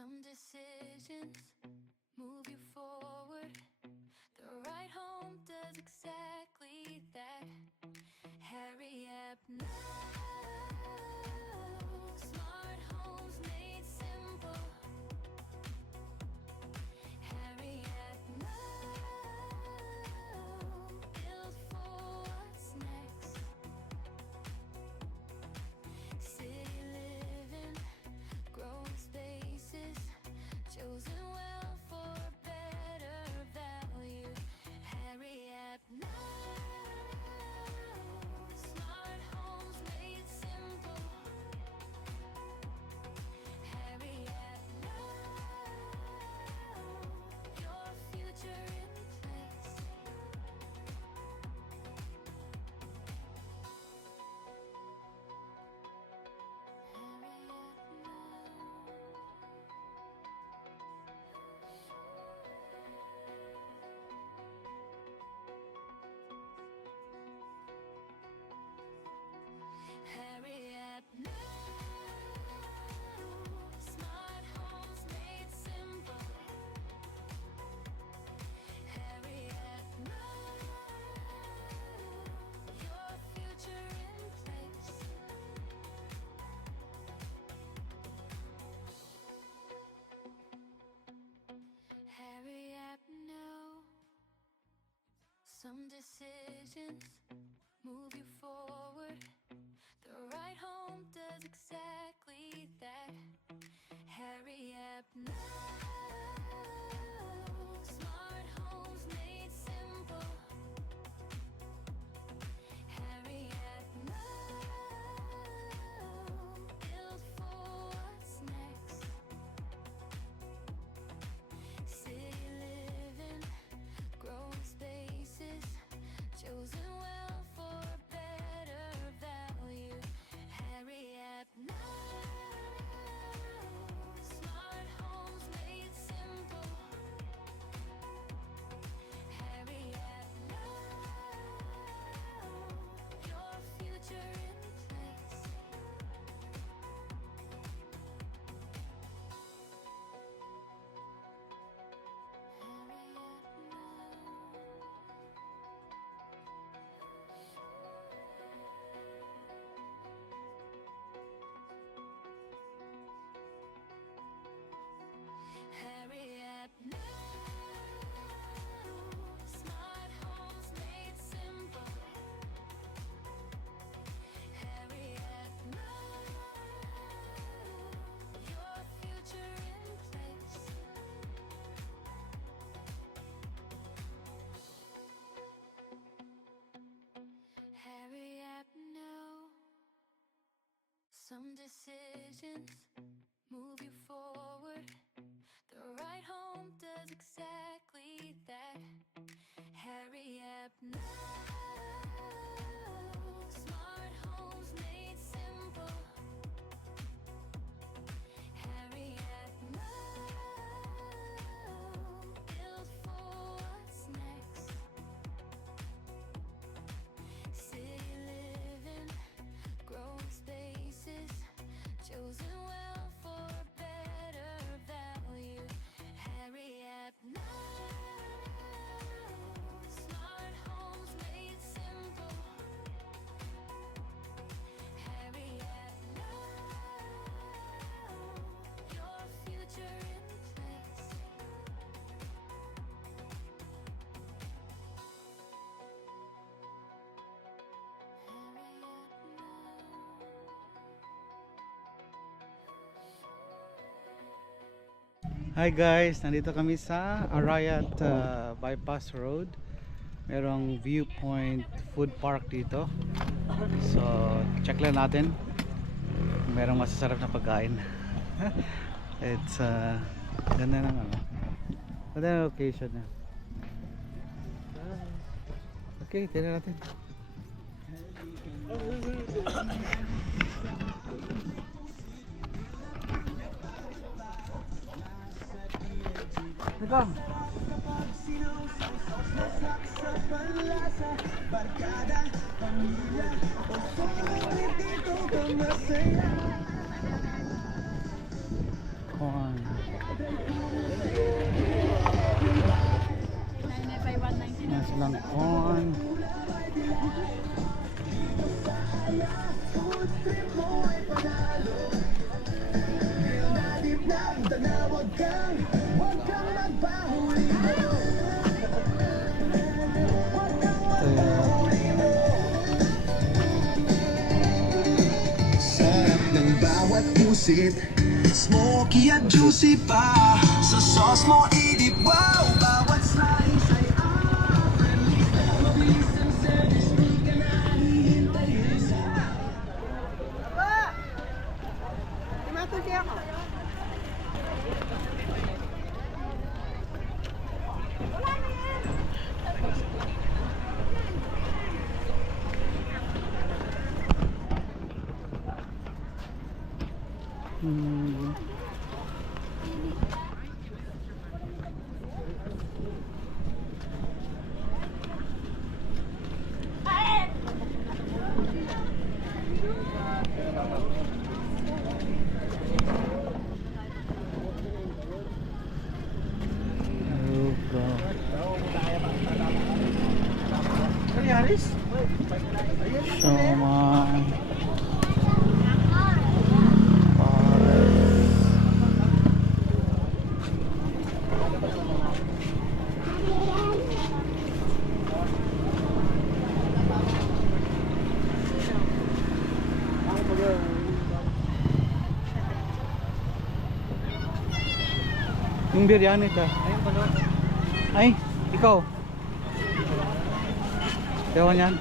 Some decisions move you forward. The right home does exactly that. Hurry up now. Smart homes made simple. Hurry up now. Build for what's next. City living, growing spaces, chosen well for better value. Hurry up now. Smart homes made simple. Hurry up now. Your future in place. Hurry up Hurry up now. Smart homes made simple. Hurry up now. Your future in place. Hurry up now. Some decisions move you forward. The right home does exactly that. Hurry up now. Smart homes made simple. Hurry up now. Build for what's next. City living, growing spaces, chosen well for better value. Hurry up now. Smart homes made simple. Hurry up now. Your future in place. Hurry up Hurry up now. Smart homes made simple. Hurry up now. Your future in place. Hurry up now. Some decisions move you forward. The right home does exactly that. Hurry up now. Smart homes made simple. Hurry up now. Build for what's next. City living, growing spaces, chosen well for better value. Hurry up now. Smart homes made simple. Hurry up now. Your future in place. Hurry up now. Hi guys, nandito kami sa Arayat Bypass Road. Merong Viewpoint Food Park dito. So, check lang natin kung merong masasarap na pagkain. It's ganda ng ano. Ganda ng location na. Okay, tingnan natin. Ito. Corn. Nasa langkon. Sarap ng bawat pusit, smoky at juicy pa. Sa sauce mo wow, bawat slice ay mabilis ang service, di ka na hihintayin sa Hmm. Siomay. Yung biryani ka. Ay, ikaw. Ewan yan.